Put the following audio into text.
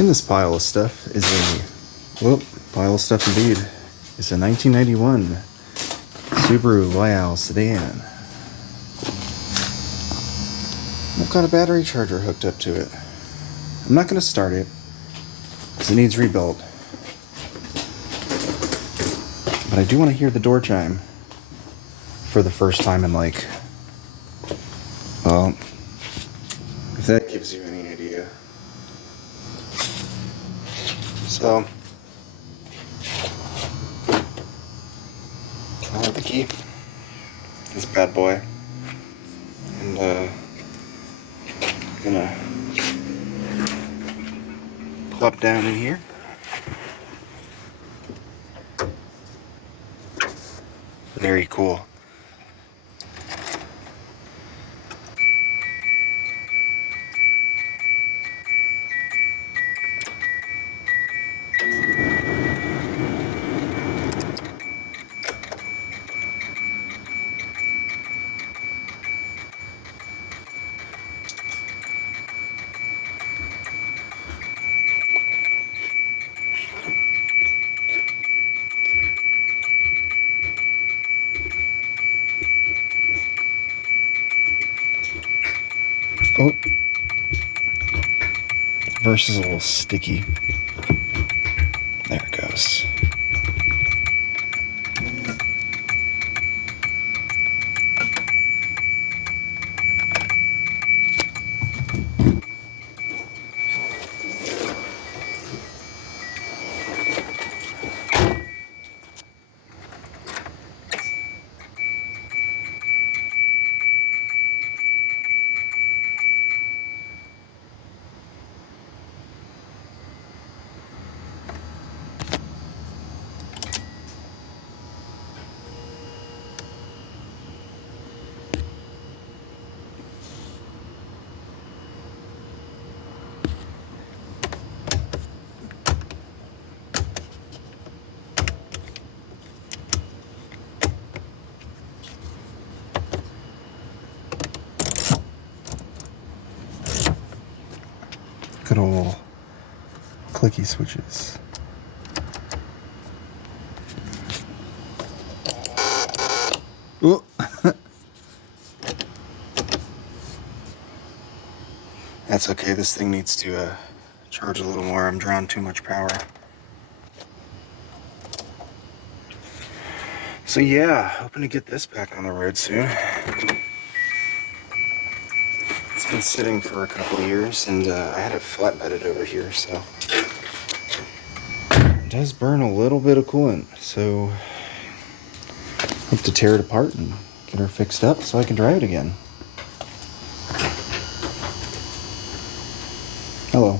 In this pile of stuff is pile of stuff indeed. It's a 1991 Subaru Loyale sedan. I've got a battery charger hooked up to it. I'm not going to start it because it needs rebuilt. But I do want to hear the door chime for the first time in like, well, if that gives you any idea. So, I have the key, this bad boy, and I'm gonna plop down in here. Very cool. Oh, verse is a little sticky. There it goes. Good old clicky switches. Ooh. That's okay, this thing needs to charge a little more. I'm drawing too much power. So yeah, hoping to get this back on the road soon. It's been sitting for a couple of years, and I had it flatbedded over here, so it does burn a little bit of coolant, so I have to tear it apart and get her fixed up so I can drive it again. Hello.